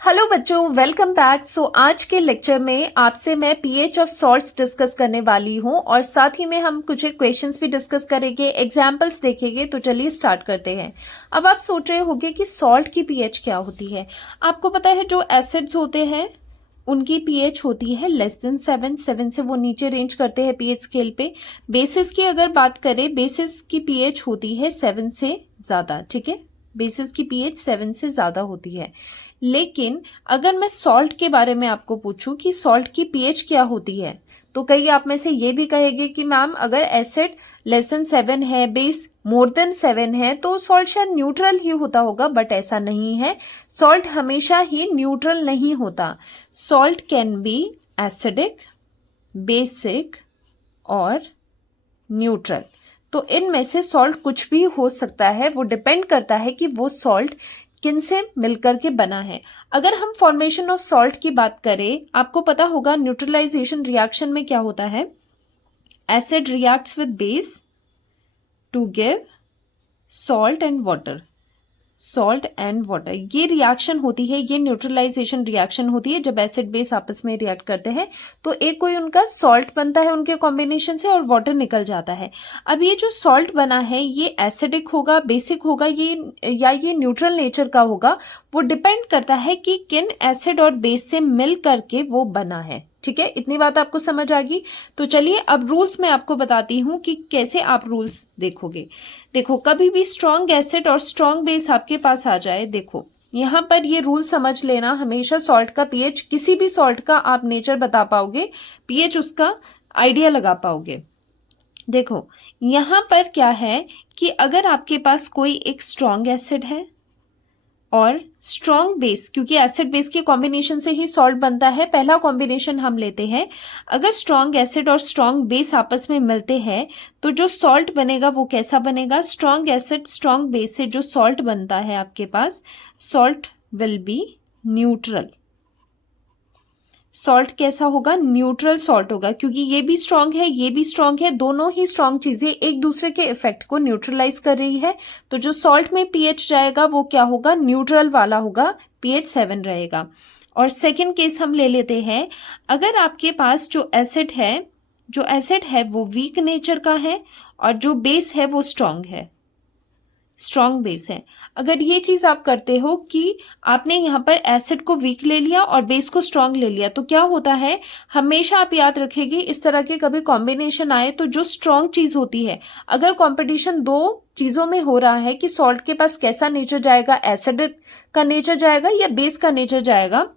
Hello बच्चों, welcome back. आज के लेक्चर में आपसे मैं पीएच ऑफ सॉल्ट्स डिस्कस करने वाली हूं और साथ ही में हम कुछ क्वेश्चंस भी डिस्कस करेंगे, एग्जांपल्स देखेंगे। तो चलिए स्टार्ट करते हैं। अब आप सोच रहे होंगे कि सॉल्ट की पीएच क्या होती है। आपको पता है जो एसिड्स होते हैं उनकी पीएच होती है लेस देन 7 से वो नीचे रेंज करते हैं पीएच स्केल पे। बेसिस की अगर बात करें, बेसिस की पीएच होती है 7 से ज्यादा। ठीक है, बेसिस की पीएच 7 से ज्यादा होती है। लेकिन अगर मैं सॉल्ट के बारे में आपको पूछूं कि सॉल्ट की पीएच क्या होती है, तो कई आप में से ये भी कहेंगे कि मैम अगर एसिड लेस देन 7 है, बेस मोर देन 7 है, तो सॉल्ट शायद न्यूट्रल ही होता होगा। बट ऐसा नहीं है, सॉल्ट हमेशा ही न्यूट्रल नहीं होता। Salt can be acidic, basic और न्यूट्रल। तो इनमें से सॉल्ट कुछ भी हो सकता है, वो डिपेंड करता है कि वो सॉल्ट किन से मिलकर के बना है। अगर हम फॉर्मेशन ऑफ सॉल्ट की बात करें, आपको पता होगा न्यूट्रलाइजेशन रिएक्शन में क्या होता है। Acid reacts with base to give salt and water. Salt and water ये रिएक्शन होती है, ये न्यूट्रलाइजेशन रिएक्शन होती है। जब एसिड बेस आपस में रिएक्ट करते हैं तो एक कोई उनका सॉल्ट बनता है उनके कॉम्बिनेशन से और वाटर निकल जाता है। अब ये जो सॉल्ट बना है ये एसिडिक होगा, बेसिक होगा, ये न्यूट्रल नेचर का होगा। वो डिपेंड करता है कि किन एसिड और बेस से मिल करके वो बना है। ठीक है, इतनी बात आपको समझ आ गई। तो चलिए अब रूल्स मैं आपको बताती हूं कि कैसे आप रूल्स देखोगे। देखो, कभी भी स्ट्रॉन्ग एसिड और स्ट्रॉन्ग बेस आपके पास आ जाए, देखो यहां पर ये रूल समझ लेना। हमेशा सॉल्ट का पीएच, किसी भी सॉल्ट का आप नेचर बता पाओगे, पीएच उसका आइडिया लगा पाओगे। देखो यहां पर क्या है कि अगर आपके पास कोई एक स्ट्रॉन्ग एसिड है और स्ट्रॉन्ग बेस, क्योंकि एसिड बेस के कॉम्बिनेशन से ही सॉल्ट बनता है, पहला कॉम्बिनेशन हम लेते हैं। अगर स्ट्रॉन्ग एसिड और स्ट्रॉन्ग बेस आपस में मिलते हैं तो जो सॉल्ट बनेगा वो कैसा बनेगा। स्ट्रॉन्ग एसिड स्ट्रॉन्ग बेस से जो सॉल्ट बनता है आपके पास, salt will be neutral. Salt कैसा होगा, न्यूट्रल सॉल्ट होगा, क्योंकि ये भी स्ट्रांग है, ये भी स्ट्रांग है। दोनों ही स्ट्रांग चीजें एक दूसरे के इफेक्ट को न्यूट्रलाइज कर रही है। तो जो सॉल्ट में पीएच जाएगा वो क्या होगा, न्यूट्रल वाला होगा, पीएच 7 रहेगा। और सेकेंड केस हम ले लेते हैं। अगर आपके पास जो एसिड है वो वीक नेचर का है और जो बेस है वो स्ट्रांग है, स्ट्रॉन्ग बेस है। अगर ये चीज आप करते हो कि आपने यहाँ पर एसिड को वीक ले लिया और बेस को स्ट्रॉन्ग ले लिया, तो क्या होता है, हमेशा आप याद रखेगी इस तरह के कभी कॉम्बिनेशन आए तो जो स्ट्रॉन्ग चीज होती है, अगर कॉम्पिटिशन दो चीजों में हो रहा है कि सॉल्ट के पास कैसा नेचर जाएगा, एसिड का नेचर जाएगा या बेस का नेचर जाएगा,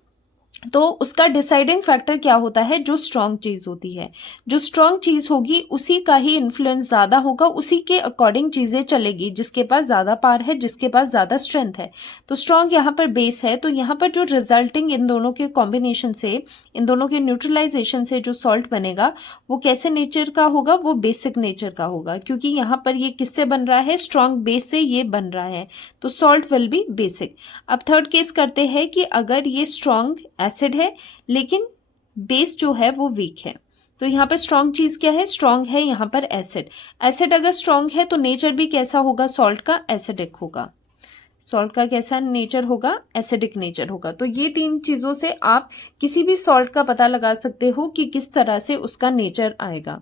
तो उसका डिसाइडिंग फैक्टर क्या होता है, जो स्ट्रॉन्ग चीज होती है। जो स्ट्रॉन्ग चीज होगी उसी का ही इन्फ्लुएंस ज्यादा होगा, उसी के अकॉर्डिंग चीजें चलेगी, जिसके पास ज्यादा पावर है, जिसके पास ज्यादा स्ट्रेंथ है। तो स्ट्रॉन्ग यहाँ पर बेस है, तो यहाँ पर जो रिजल्टिंग इन दोनों के कॉम्बिनेशन से, इन दोनों के न्यूट्रलाइजेशन से जो सॉल्ट बनेगा वो कैसे नेचर का होगा, वो बेसिक नेचर का होगा, क्योंकि यहाँ पर ये किससे बन रहा है, स्ट्रॉन्ग बेस से ये बन रहा है। तो सॉल्ट विल बी बेसिक। अब थर्ड केस करते हैं कि अगर ये स्ट्रॉन्ग एसिड है लेकिन बेस जो है वो वीक है, तो यहाँ पर स्ट्रॉन्ग चीज क्या है, स्ट्रॉन्ग है यहाँ पर एसिड। एसिड अगर स्ट्रॉन्ग है तो नेचर भी कैसा होगा, सॉल्ट का एसिडिक होगा। सॉल्ट का कैसा नेचर होगा, एसिडिक नेचर होगा। तो ये तीन चीजों से आप किसी भी सॉल्ट का पता लगा सकते हो कि किस तरह से उसका नेचर आएगा।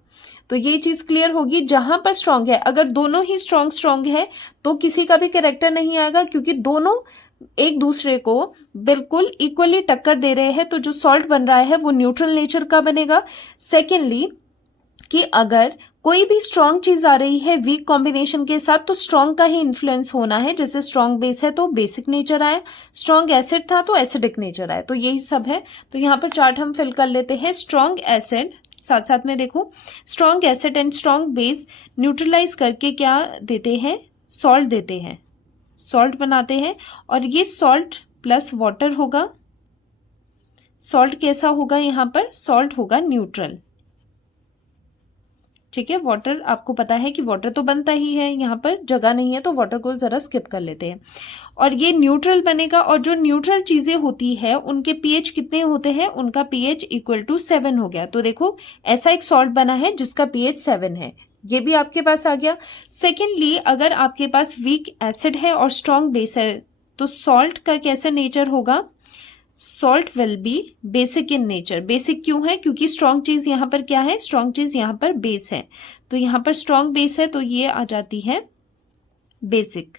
तो ये चीज क्लियर होगी। जहां पर स्ट्रॉन्ग है, अगर दोनों ही स्ट्रॉन्ग है तो किसी का भी कैरेक्टर नहीं आएगा, क्योंकि दोनों एक दूसरे को बिल्कुल इक्वली टक्कर दे रहे हैं। तो जो सॉल्ट बन रहा है वो न्यूट्रल नेचर का बनेगा। सेकेंडली कि अगर कोई भी स्ट्रॉन्ग चीज आ रही है वीक कॉम्बिनेशन के साथ, तो स्ट्रॉन्ग का ही इन्फ्लुएंस होना है। जैसे स्ट्रॉन्ग बेस है तो बेसिक नेचर आया, स्ट्रॉन्ग एसिड था तो एसिडिक नेचर आया। तो यही सब है। तो यहाँ पर चार्ट हम फिल कर लेते हैं। स्ट्रॉन्ग एसिड, साथ साथ में देखो, strong acid and strong base neutralise करके क्या देते हैं, सॉल्ट देते हैं, सॉल्ट बनाते हैं। और ये सॉल्ट प्लस वाटर होगा। सॉल्ट कैसा होगा, यहाँ पर सॉल्ट होगा न्यूट्रल। ठीक है, वाटर आपको पता है कि वाटर तो बनता ही है, यहाँ पर जगह नहीं है तो वाटर को जरा स्किप कर लेते हैं। और ये न्यूट्रल बनेगा। और जो न्यूट्रल चीजें होती है उनके पीएच कितने होते हैं, उनका पीएच इक्वल टू 7 हो गया। तो देखो ऐसा एक सॉल्ट बना है जिसका पीएच 7 है, ये भी आपके पास आ गया। सेकेंडली अगर आपके पास वीक एसिड है और स्ट्रॉन्ग बेस है तो सॉल्ट का कैसा नेचर होगा, salt will B basic in nature. Basic क्यों है? क्योंकि स्ट्रॉन्ग चीज यहाँ पर क्या है? स्ट्रॉन्ग चीज यहाँ पर बेस है, तो यहाँ पर स्ट्रॉन्ग बेस है तो ये आ जाती है बेसिक।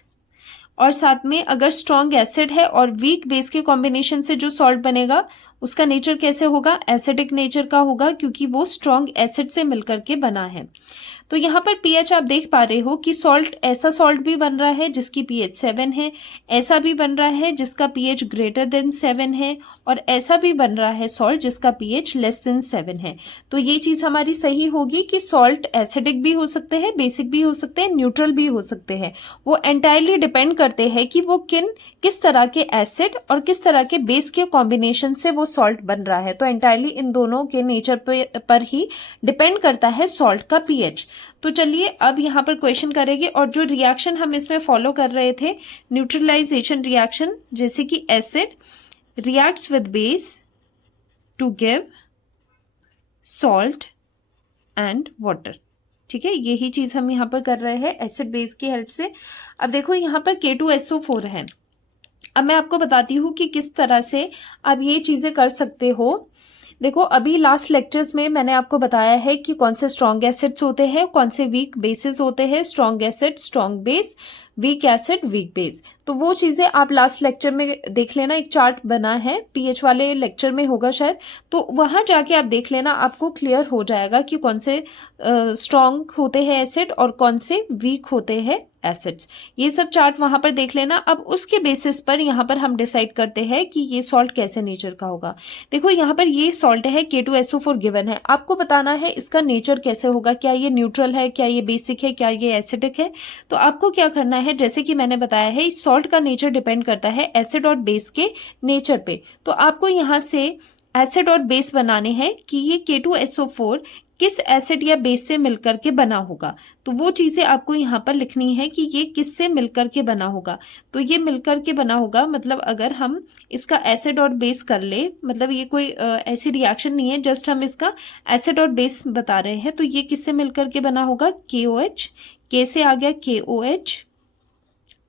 और साथ में अगर स्ट्रॉन्ग एसिड है और वीक बेस के कॉम्बिनेशन से जो सॉल्ट बनेगा उसका नेचर कैसे होगा? एसिडिक नेचर का होगा, क्योंकि वो स्ट्रॉन्ग एसिड से मिलकर के बना है। तो यहाँ पर पीएच आप देख पा रहे हो कि सॉल्ट, ऐसा सॉल्ट भी बन रहा है जिसकी पीएच 7 है, ऐसा भी बन रहा है जिसका पीएच ग्रेटर देन 7 है, और ऐसा भी बन रहा है सॉल्ट जिसका पीएच लेस देन 7 है। तो ये चीज हमारी सही होगी कि सॉल्ट एसिडिक भी हो सकते हैं, बेसिक भी हो सकते हैं, न्यूट्रल भी हो सकते हैं। वो एंटायरली डिपेंड करते हैं कि वो किस तरह के एसिड और किस तरह के बेस के कॉम्बिनेशन से वो सॉल्ट बन रहा है। तो एंटायरली इन दोनों के नेचर पर ही डिपेंड करता है सॉल्ट का पीएच। तो चलिए अब यहाँ पर क्वेश्चन करेंगे, और जो रिएक्शन हम इसमें फॉलो कर रहे थे, न्यूट्रलाइजेशन रिएक्शन, जैसे कि acid reacts with base to give salt and water. ठीक है, यही चीज हम यहाँ पर कर रहे हैं एसिड बेस की हेल्प से। अब देखो यहाँ पर K2SO4 है। अब मैं आपको बताती हूँ कि किस तरह से आप ये चीजें कर सकते हो। देखो अभी लास्ट लेक्चर्स में मैंने आपको बताया है कि कौन से स्ट्रॉन्ग एसिड्स होते हैं, कौन से वीक बेसिस होते हैं, strong acid, strong base, weak acid, weak base. तो वो चीजें आप लास्ट लेक्चर में देख लेना, एक चार्ट बना है, पीएच वाले लेक्चर में होगा शायद, तो वहां जाके आप देख लेना, आपको क्लियर हो जाएगा कि कौन से स्ट्रॉन्ग होते हैं एसिड और कौन से वीक होते हैं एसिड्स। ये सब चार्ट वहां पर देख लेना। अब उसके बेसिस पर यहाँ पर हम डिसाइड करते हैं कि ये सॉल्ट कैसे नेचर का होगा। देखो यहाँ पर ये सॉल्ट है, K2SO4 गिवन है, आपको बताना है इसका नेचर कैसे होगा, क्या ये न्यूट्रल है, क्या ये बेसिक है, क्या ये एसिडिक है। तो आपको क्या करना है, जैसे कि मैंने बताया है, सॉल्ट का नेचर डिपेंड करता है एसिड और बेस के नेचर पे। तो आपको यहाँ से एसिड और बेस बनाने हैं कि ये K2SO4 किस एसिड या बेस से मिलकर के बना होगा। तो वो चीजें आपको यहाँ पर लिखनी है कि ये किससे मिलकर के बना होगा। तो ये मिलकर के बना होगा, मतलब अगर हम इसका एसिड और बेस कर ले, मतलब ये कोई ऐसी रिएक्शन नहीं है, जस्ट हम इसका एसिड और बेस बता रहे हैं। तो ये किससे मिलकर के बना होगा? KOH, K से आ गया KOH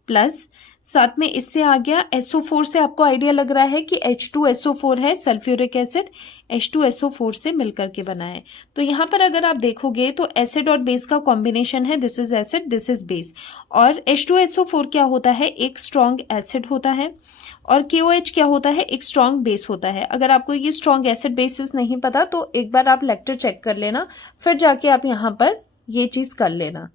प्लस साथ में इससे आ गया SO4 से, आपको आइडिया लग रहा है कि H2SO4 है, सल्फ्यूरिक एसिड H2SO4 से मिलकर के बना है। तो यहाँ पर अगर आप देखोगे तो एसिड और बेस का कॉम्बिनेशन है, this is acid, this is base. और H2SO4 क्या होता है? एक स्ट्रॉन्ग एसिड होता है, और KOH क्या होता है? एक स्ट्रॉन्ग बेस होता है। अगर आपको ये स्ट्रॉन्ग एसिड बेसिस नहीं पता तो एक बार आप लेक्चर चेक कर लेना, फिर जाके आप यहाँ पर ये चीज कर लेना।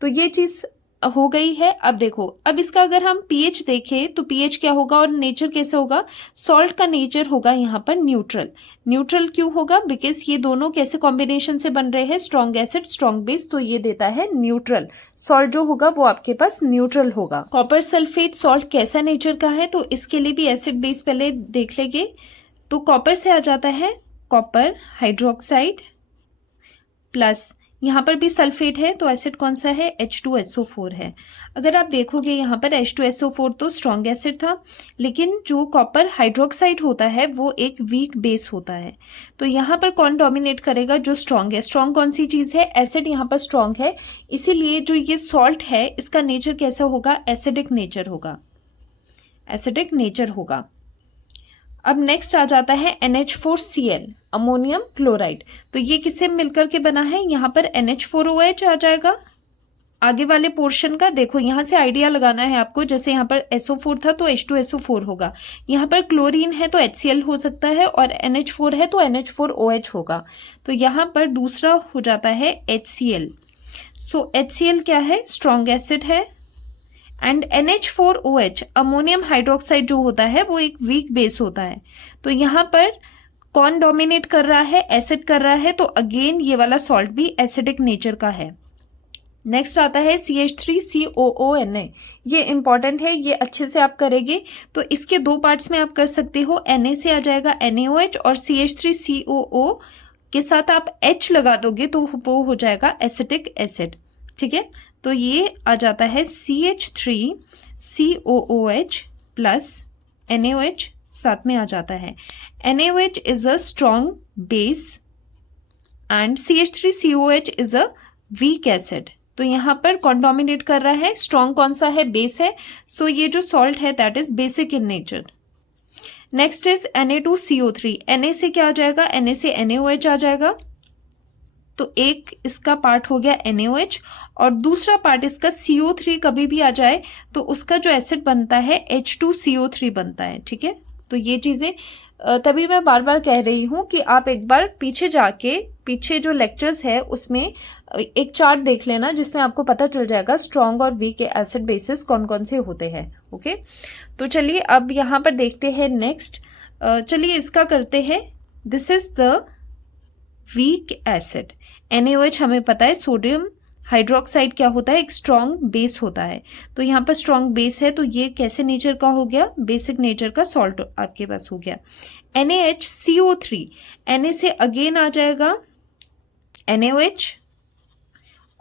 तो ये चीज हो गई है। अब देखो, अब इसका अगर हम पीएच देखें तो पीएच क्या होगा और नेचर कैसे होगा? सॉल्ट का नेचर होगा यहाँ पर न्यूट्रल। न्यूट्रल क्यों होगा? बिकॉज ये दोनों कैसे कॉम्बिनेशन से बन रहे हैं? स्ट्रॉन्ग एसिड, स्ट्रॉन्ग बेस, तो ये देता है न्यूट्रल। सॉल्ट जो होगा वो आपके पास न्यूट्रल होगा। कॉपर सल्फेट सॉल्ट कैसा नेचर का है? तो इसके लिए भी एसिड बेस पहले देख लेंगे। तो कॉपर से आ जाता है कॉपर हाइड्रोक्साइड प्लस यहाँ पर भी सल्फेट है, तो एसिड कौन सा है? H2SO4 है। अगर आप देखोगे यहाँ पर H2SO4 तो स्ट्रॉन्ग एसिड था, लेकिन जो कॉपर हाइड्रोक्साइड होता है वो एक वीक बेस होता है। तो यहाँ पर कौन डोमिनेट करेगा? जो स्ट्रॉन्ग है। स्ट्रॉन्ग कौन सी चीज है? एसिड यहाँ पर स्ट्रॉन्ग है, इसीलिए जो ये सॉल्ट है इसका नेचर कैसा होगा? एसिडिक नेचर होगा, एसिडिक नेचर होगा। अब नेक्स्ट आ जाता है NH4Cl, अमोनियम क्लोराइड। तो ये किससे मिलकर के बना है? यहाँ पर NH4OH आ जाएगा आगे वाले पोर्शन का। देखो यहाँ से आइडिया लगाना है आपको, जैसे यहाँ पर SO4 था तो H2SO4 होगा, यहाँ पर क्लोरीन है तो HCl हो सकता है, और NH4 है तो NH4OH होगा। तो यहाँ पर दूसरा हो जाता है HCl। सो HCl क्या है? स्ट्रॉन्ग एसिड है, एंड NH4OH अमोनियम हाइड्रोक्साइड जो होता है वो एक वीक बेस होता है। तो यहाँ पर कौन डोमिनेट कर रहा है? एसिड कर रहा है, तो अगेन ये वाला सॉल्ट भी एसिडिक नेचर का है। नेक्स्ट आता है CH3COONA, ये इंपॉर्टेंट है, ये अच्छे से आप करेंगे। तो इसके दो पार्ट्स में आप कर सकते हो, Na से आ जाएगा NaOH, और CH3COO के साथ आप H लगा दोगे तो वो हो जाएगा एसिटिक एसिड। ठीक है, तो ये आ जाता है CH3COOH प्लस NaOH साथ में आ जाता है। NaOH is a strong base and CH3COOH is a weak acid. तो यहाँ पर कौन डोमिनेट कर रहा है? स्ट्रॉन्ग कौन सा है? बेस है। सो ये जो सॉल्ट है that is basic in nature. Next is Na2CO3, Na से क्या आ जाएगा, Na से NaOH आ जाएगा, तो एक इसका पार्ट हो गया NaOH और दूसरा पार्ट इसका CO3 कभी भी आ जाए तो उसका जो एसिड बनता है H2CO3 बनता है, ठीक है। तो ये चीजें तभी मैं बार बार कह रही हूं कि आप एक बार पीछे जाके, पीछे जो लेक्चर्स है उसमें एक चार्ट देख लेना जिसमें आपको पता चल जाएगा स्ट्रॉन्ग और वीक एसिड बेसिस कौन कौन से होते हैं। ओके, तो चलिए अब यहाँ पर देखते हैं नेक्स्ट। चलिए इसका करते हैं, this is the weak acid. NaOH हमें पता है सोडियम हाइड्रोक्साइड क्या होता है, एक स्ट्रॉन्ग बेस होता है। तो यहाँ पर स्ट्रॉन्ग बेस है तो ये कैसे नेचर का हो गया, बेसिक नेचर का सॉल्ट आपके पास हो गया। NaHCO3, Na से अगेन आ जाएगा NaOH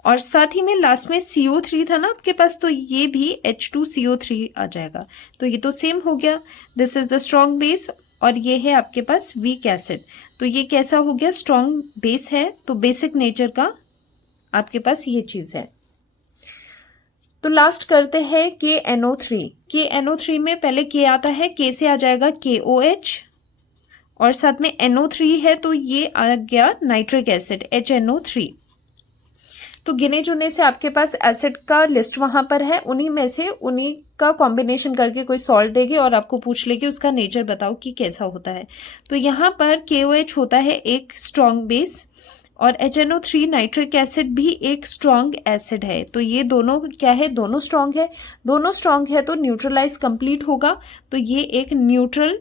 और साथ ही में लास्ट में CO3 था ना आपके पास, तो ये भी H2CO3 आ जाएगा। तो ये तो सेम हो गया, this is the strong base और ये है आपके पास वीक एसिड। तो ये कैसा हो गया, स्ट्रॉन्ग बेस है तो बेसिक नेचर का आपके पास ये चीज है। तो लास्ट करते हैं KNO3। KNO3 में पहले K आता है, K से आ जाएगा KOH और साथ में NO3 है तो ये आ गया नाइट्रिक एसिड HNO3। तो गिने चुने से आपके पास एसिड का लिस्ट वहां पर है, उन्हीं में से उन्हीं का कॉम्बिनेशन करके कोई सॉल्ट देगी और आपको पूछ लेगी उसका नेचर बताओ कि कैसा होता है। तो यहाँ पर KOH होता है एक स्ट्रॉन्ग बेस और HNO3 नाइट्रिक एसिड भी एक स्ट्रॉन्ग एसिड है। तो ये दोनों क्या है, दोनों स्ट्रॉन्ग है, दोनों स्ट्रॉन्ग है तो न्यूट्रलाइज कंप्लीट होगा। तो ये एक न्यूट्रल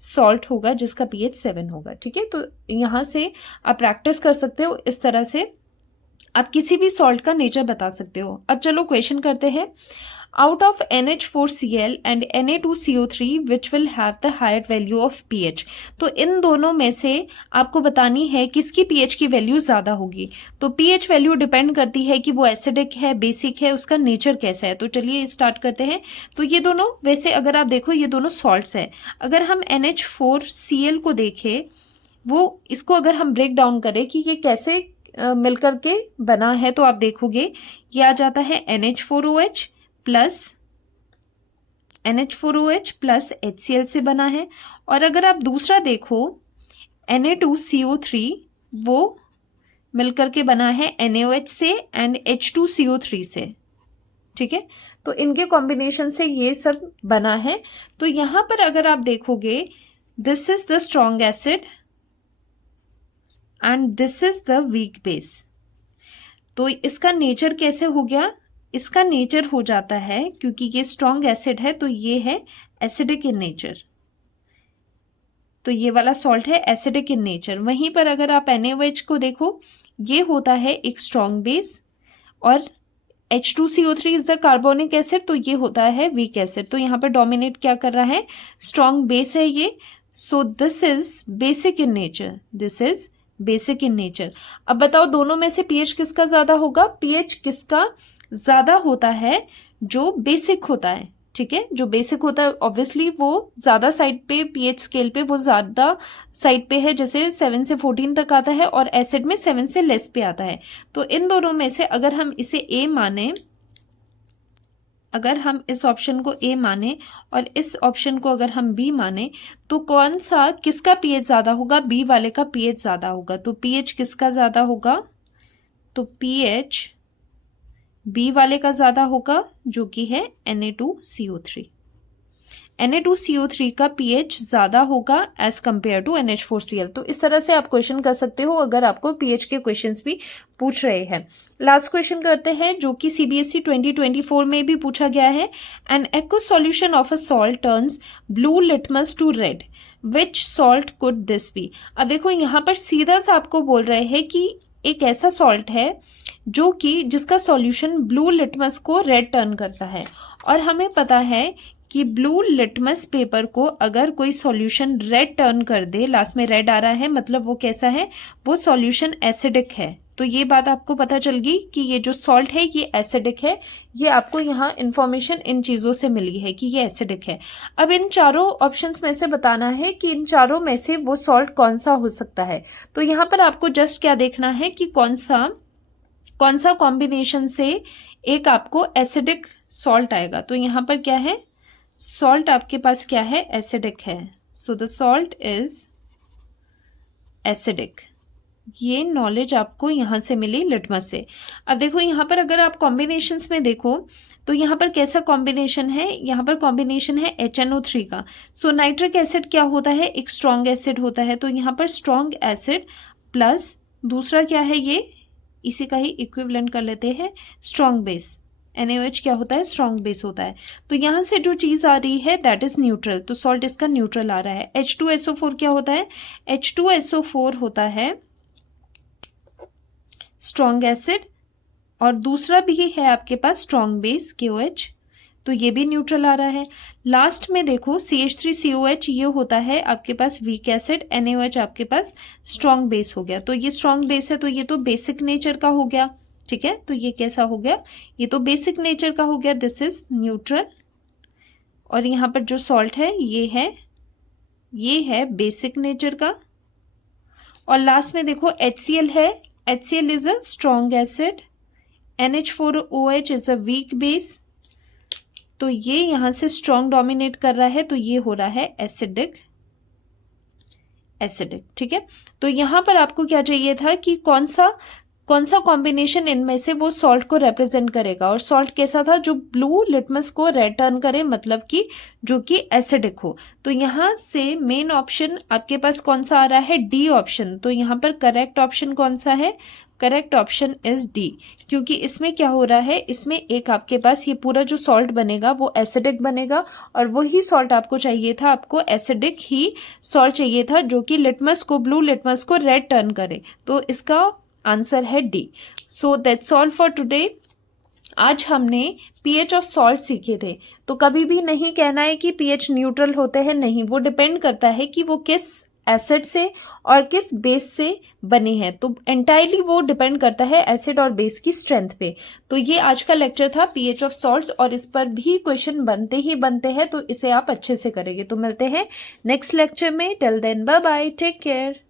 सॉल्ट होगा जिसका pH 7 होगा, ठीक है। तो यहाँ से आप प्रैक्टिस कर सकते हो, इस तरह से आप किसी भी सॉल्ट का नेचर बता सकते हो। अब चलो क्वेश्चन करते हैं। Out of NH4Cl and Na2CO3 which will have the higher value of pH। तो इन दोनों में से आपको बतानी है किसकी pH की वैल्यू ज्यादा होगी। तो pH वैल्यू डिपेंड करती है कि वो एसिडिक है, बेसिक है, उसका नेचर कैसा है। तो चलिए स्टार्ट करते हैं। तो ये दोनों, वैसे अगर आप देखो ये दोनों सॉल्ट्स है। अगर हम NH4Cl को देखें, वो इसको अगर हम ब्रेक डाउन करें कि ये कैसे मिलकर के बना है, तो आप देखोगे ये आ जाता है NH4OH प्लस HCl से बना है। और अगर आप दूसरा देखो Na2CO3, वो मिलकर के बना है NaOH से एंड H2CO3 से, ठीक है। तो इनके कॉम्बिनेशन से ये सब बना है। तो यहां पर अगर आप देखोगे, this is the strong acid and this is the weak base. तो इसका नेचर कैसे हो गया, इसका नेचर हो जाता है, क्योंकि ये स्ट्रॉन्ग एसिड है तो ये है एसिडिक इन नेचर। तो ये वाला सॉल्ट है एसिडिक इन नेचर। वहीं पर अगर आप NaOH को देखो, ये होता है एक स्ट्रॉन्ग बेस और H2CO3 is the carbonic acid, तो ये होता है वीक एसिड। तो यहाँ पर डोमिनेट क्या कर रहा है, स्ट्रॉन्ग बेस है ये। So this is basic in nature, this is basic in nature. अब बताओ दोनों में से pH किसका ज्यादा होगा, pH किसका ज्यादा होता है, जो बेसिक होता है, ठीक है। जो बेसिक होता है ऑब्वियसली वो ज्यादा साइड पे, pH स्केल पे वो ज्यादा साइड पे है, जैसे 7 से 14 तक आता है और एसिड में 7 से लेस पे आता है। तो इन दोनों में से अगर हम इसे A माने, अगर हम इस ऑप्शन को A माने और इस ऑप्शन को अगर हम B माने, तो कौन सा, किसका pH ज्यादा होगा, B वाले का pH ज्यादा होगा। तो pH किसका ज्यादा होगा, तो pH B वाले का ज्यादा होगा, जो कि है Na2CO3। Na2CO3 का pH ज्यादा होगा एज कंपेयर टू NH4Cl। तो इस तरह से आप क्वेश्चन कर सकते हो अगर आपको pH के क्वेश्चंस भी पूछ रहे हैं। लास्ट क्वेश्चन करते हैं, जो कि CBSE 2024 में भी पूछा गया है। An aqueous solution of a salt turns blue litmus to red, which salt could this be. अब देखो यहाँ पर सीधा सा आपको बोल रहे हैं कि एक ऐसा सॉल्ट है जो कि जिसका सॉल्यूशन ब्लू लिटमस को रेड टर्न करता है। और हमें पता है कि ब्लू लिटमस पेपर को अगर कोई सॉल्यूशन रेड टर्न कर दे, लास्ट में रेड आ रहा है, मतलब वो कैसा है, वो सॉल्यूशन एसिडिक है। तो ये बात आपको पता चल गई कि ये जो सॉल्ट है ये एसिडिक है। ये आपको यहाँ इंफॉर्मेशन इन चीज़ों से मिली है कि ये एसिडिक है। अब इन चारों ऑप्शंस में से बताना है कि इन चारों में से वो सॉल्ट कौन सा हो सकता है। तो यहाँ पर आपको जस्ट क्या देखना है कि कौन सा कॉम्बिनेशन से एक आपको एसिडिक सॉल्ट आएगा। तो यहाँ पर क्या है, सॉल्ट आपके पास क्या है, एसिडिक है, so the salt is acidic. ये नॉलेज आपको यहाँ से मिली लिटमस से। अब देखो यहाँ पर अगर आप कॉम्बिनेशंस में देखो तो यहाँ पर कैसा कॉम्बिनेशन है, यहाँ पर कॉम्बिनेशन है HNO3 का। सो नाइट्रिक एसिड क्या होता है, एक स्ट्रॉन्ग एसिड होता है, तो यहाँ पर स्ट्रॉन्ग एसिड प्लस दूसरा क्या है, ये इसी का ही इक्विवेलेंट कर लेते हैं, स्ट्रॉन्ग बेस। NaOH क्या होता है, स्ट्रॉन्ग बेस होता है। तो यहाँ से जो चीज़ आ रही है दैट इज न्यूट्रल, तो सॉल्ट इसका न्यूट्रल आ रहा है। H2SO4 क्या होता है, H2SO4 होता है स्ट्रॉन्ग एसिड और दूसरा भी है आपके पास स्ट्रॉन्ग बेस KOH, तो ये भी न्यूट्रल आ रहा है। लास्ट में देखो CH3COH, ये होता है आपके पास वीक एसिड, NaOH आपके पास स्ट्रॉन्ग बेस हो गया। तो ये स्ट्रॉन्ग बेस है, तो ये तो बेसिक नेचर का हो गया, ठीक है। तो ये कैसा हो गया, ये तो बेसिक नेचर का हो गया, दिस इज न्यूट्रल। और यहाँ पर जो सॉल्ट है ये है बेसिक नेचर का। और लास्ट में देखो HCl है, HCl is a strong acid, NH4OH is a weak base, तो ये यहाँ से स्ट्रॉन्ग डोमिनेट कर रहा है, तो ये हो रहा है एसिडिक, ठीक है। तो यहाँ पर आपको क्या चाहिए था कि कौन सा कॉम्बिनेशन इनमें से वो सॉल्ट को रिप्रेजेंट करेगा, और सॉल्ट कैसा था, जो ब्लू लिटमस को रेड टर्न करे, मतलब कि जो कि एसिडिक हो। तो यहाँ से मेन ऑप्शन आपके पास कौन सा आ रहा है, डी ऑप्शन। तो यहाँ पर करेक्ट ऑप्शन कौन सा है, करेक्ट ऑप्शन इज डी, क्योंकि इसमें क्या हो रहा है, इसमें एक आपके पास ये पूरा जो सॉल्ट बनेगा वो एसिडिक बनेगा, और वही सॉल्ट आपको चाहिए था, आपको एसिडिक ही सॉल्ट चाहिए था जो कि लिटमस को, ब्लू लिटमस को रेड टर्न करे। तो इसका आंसर है D. So that's all for today. आज हमने pH ऑफ सॉल्ट सीखे थे। तो कभी भी नहीं कहना है कि pH न्यूट्रल होते हैं, नहीं, वो डिपेंड करता है कि वो किस एसिड से और किस बेस से बने हैं। तो एंटायरली वो डिपेंड करता है एसिड और बेस की स्ट्रेंथ पे। तो ये आज का लेक्चर था pH ऑफ सॉल्ट्स, और इस पर भी क्वेश्चन बनते ही बनते हैं, तो इसे आप अच्छे से करेंगे। तो मिलते हैं नेक्स्ट लेक्चर में, till then bye bye, take care.